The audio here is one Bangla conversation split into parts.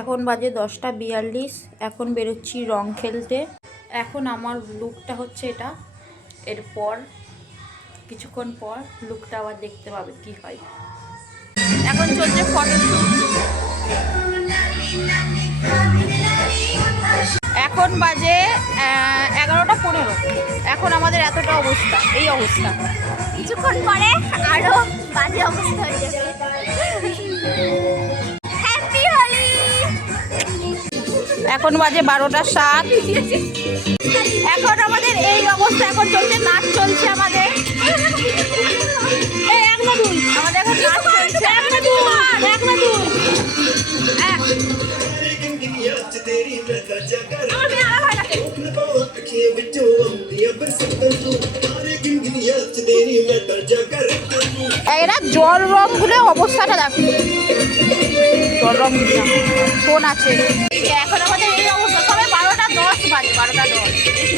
এখন বাজে 10টা 42। এখন বেরোচ্ছি রং খেলতে। এখন আমার লুকটা হচ্ছে এটা। এরপর কিছুক্ষণ পর লুকটা আবার দেখতে পাবে কি হয়। এখন চলছে ফটোশ্যুট। এখন বাজে 11টা 15। এখন আমাদের এতটা অবস্থা, এই অবস্থা। কিছুক্ষণ পরে আরো বাজে অবস্থা হয়ে যাবে। হ্যাপি হোলি। এখন বাজে 12টা 7। এখন আমাদের এই অবস্থা। এখন চলছে নাচ, চলছে আমাদের। আমাদের এখন নাচ চলছে। এরা জল রং গুলো অবস্থাটা দেখো। জল রং ফোন আছে। এখন আমাদের এই অবস্থা। সবাই 12টা 10 বাজে। 12টা 10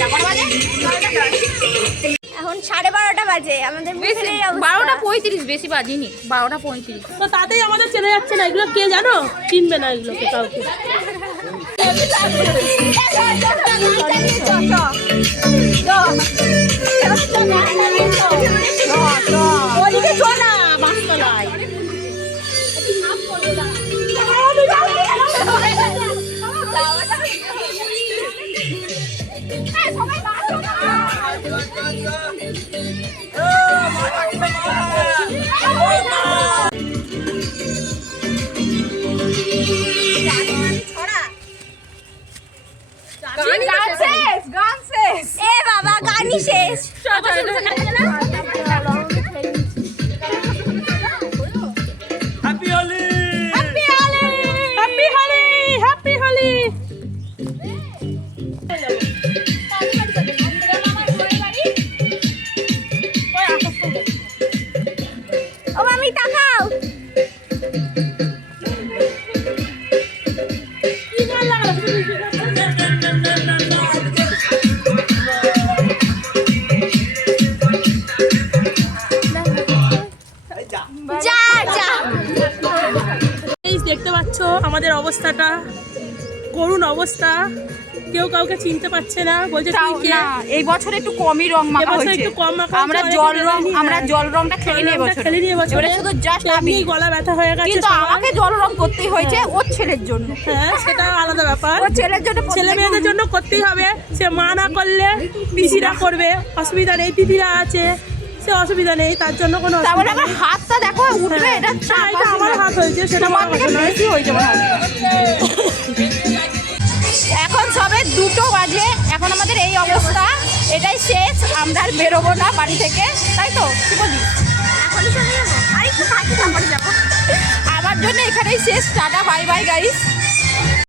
এখন বাজে 12টা 10। এখন 12:30 বাজে। আমাদের 12টা 35 বেশি বাজিনি। 12টা 35। তো তাতেই আমাদের চেনা যাচ্ছে না। এগুলো কে জানো? চিনবে না এগুলোকে কাউকে। গানই শেষ। Happy Holi, happy Holi, happy Holi, happy Holi. ও মামি তাকাও। দেখতে পাচ্ছ আমাদের অবস্থাটা, করুণ অবস্থা। কেউ কাউকে চিনতে পারছে না। বলছে না, এই বছর একটু কমই রং মাখা হয়েছে। একটু কম মাখা। আমরা জল রংটা খেলিনি এবছর। এবারে শুধু জাস্ট আমি গলা ব্যথা হয়ে গেছে। কিন্তু আমাকে জল রং করতেই হয়েছে ওর ছেলের জন্য। হ্যাঁ, সেটা আলাদা ব্যাপার। ওর ছেলের জন্য, ছেলে মেয়েদের জন্য করতেই হবে। সে মা না করলে পিসিরা করবে, অসুবিধা নেই। দিদিরা আছে, সে অসুবিধা নেই, তার জন্য কোনো তাহলে আমার হাতটা দেখো উঠবে। এটা আমার হাত হয়েছে, সেটা তোমার থেকে বেশি হয়েছে আমার হাত। এখন সবে 2টো বাজে। এখন আমাদের এই অবস্থা। এটাই শেষ। আমরা আর বেরোবো না বাড়ি থেকে, তাই তো? কি বলি? এখনই চলে যাবো? আরেকটু থাকি, তারপরে যাবো। আমার জন্য এখানেই শেষ। Tata, bye bye guys.